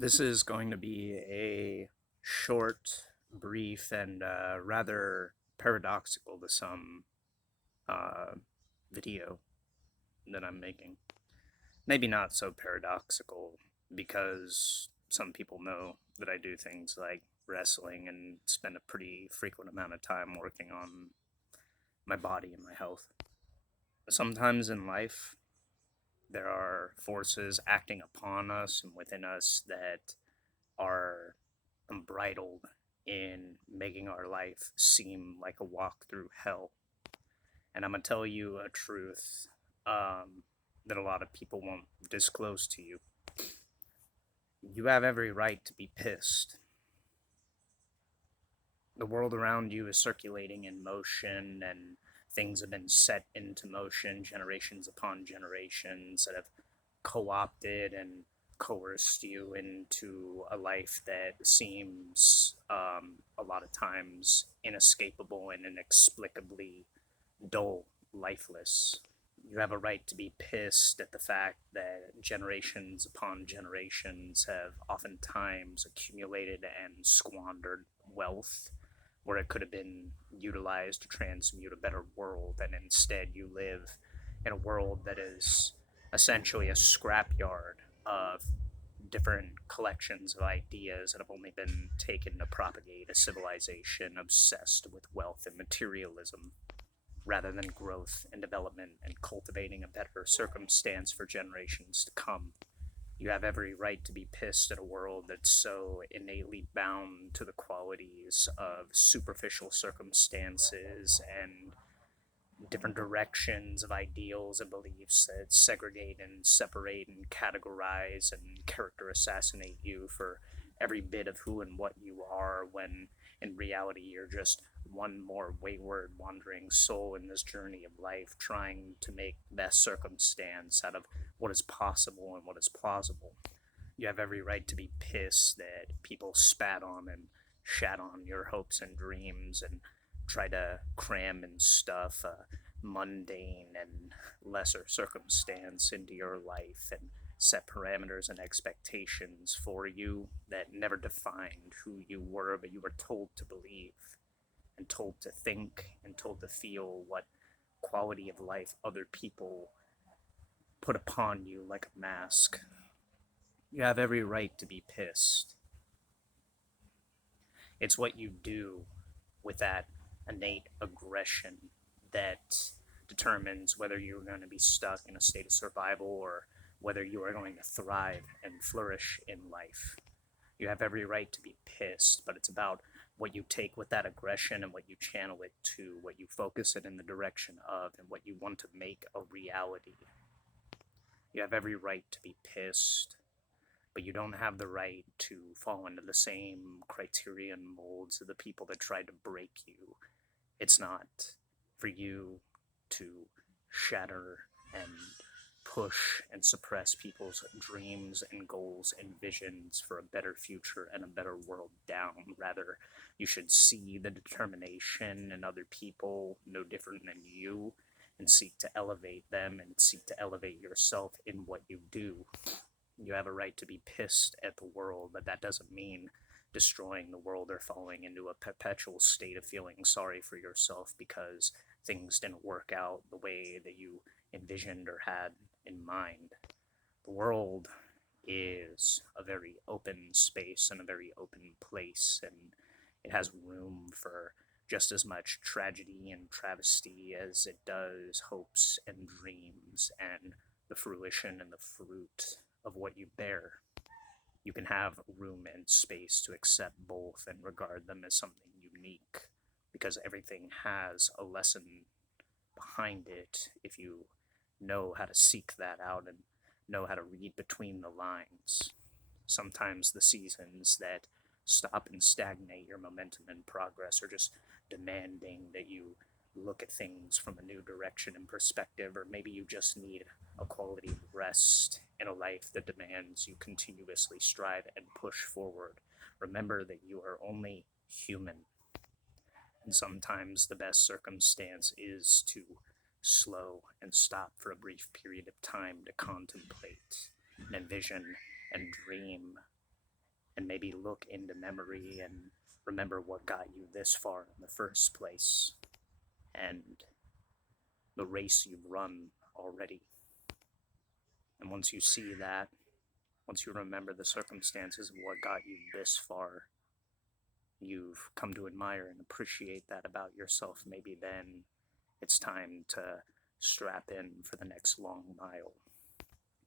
This is going to be a short, brief, and rather paradoxical to some uh, video that I'm making. Maybe not so paradoxical because some people know that I do things like wrestling and spend a pretty frequent amount of time working on my body and my health. Sometimes in life, there are forces acting upon us and within us that are unbridled in making our life seem like a walk through hell. And I'm going to tell you a truth that a lot of people won't disclose to you. You have every right to be pissed. The world around you is circulating in motion, and things have been set into motion generations upon generations that have co opted and coerced you into a life that seems a lot of times inescapable and inexplicably dull, lifeless. You have a right to be pissed at the fact that generations upon generations have oftentimes accumulated and squandered wealth where it could have been utilized to transmute a better world, and instead you live in a world that is essentially a scrapyard of different collections of ideas that have only been taken to propagate a civilization obsessed with wealth and materialism rather than growth and development and cultivating a better circumstance for generations to come. You have every right to be pissed at a world that's so innately bound to the qualities of superficial circumstances and different directions of ideals and beliefs that segregate and separate and categorize and character assassinate you for every bit of who and what you are, when in reality you're just one more wayward wandering soul in this journey of life trying to make best circumstance out of what is possible and what is plausible. You have every right to be pissed that people spat on and shat on your hopes and dreams and try to cram and stuff a mundane and lesser circumstance into your life and set parameters and expectations for you that never defined who you were, but you were told to believe and told to think and told to feel what quality of life other people put upon you like a mask. You have every right to be pissed. It's what you do with that innate aggression that determines whether you're going to be stuck in a state of survival or whether you are going to thrive and flourish in life. You have every right to be pissed, but it's about what you take with that aggression and what you channel it to, what you focus it in the direction of, and what you want to make a reality. You have every right to be pissed, but you don't have the right to fall into the same criterion molds of the people that tried to break you. It's not for you to shatter and push and suppress people's dreams and goals and visions for a better future and a better world down. Rather, you should see the determination in other people no different than you and seek to elevate them and seek to elevate yourself in what you do. You have a right to be pissed at the world, but that doesn't mean destroying the world or falling into a perpetual state of feeling sorry for yourself because things didn't work out the way that you envisioned or had in mind. The world is a very open space and a very open place, and it has room for just as much tragedy and travesty as it does hopes and dreams and the fruition and the fruit of what you bear. You can have room and space to accept both and regard them as something unique because everything has a lesson behind it if you know how to seek that out and know how to read between the lines. Sometimes the seasons that stop and stagnate your momentum and progress are just demanding that you look at things from a new direction and perspective, or maybe you just need a quality of rest in a life that demands you continuously strive and push forward. Remember that you are only human, and sometimes the best circumstance is to slow and stop for a brief period of time to contemplate and envision and dream and maybe look into memory and remember what got you this far in the first place and the race you've run already. And once you see that, once you remember the circumstances of what got you this far, you've come to admire and appreciate that about yourself. Maybe then it's time to strap in for the next long mile.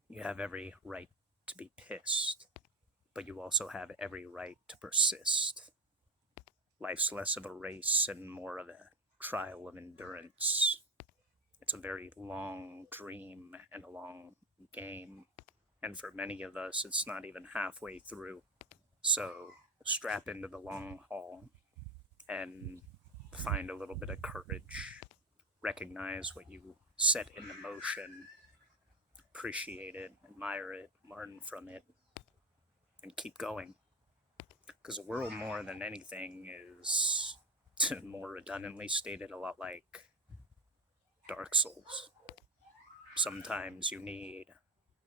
You have every right to be pissed, but you also have every right to persist. Life's less of a race and more of a trial of endurance. It's a very long dream and a long game, and for many of us, it's not even halfway through. So strap into the long haul and find a little bit of courage. Recognize what you set into motion, appreciate it, admire it, learn from it, and keep going. Because the world, more than anything, is, more redundantly stated, a lot like Dark Souls. Sometimes you need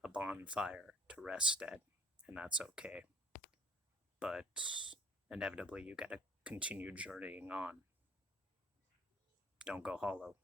a bonfire to rest at, and that's okay. But inevitably, you gotta continue journeying on. Don't go hollow.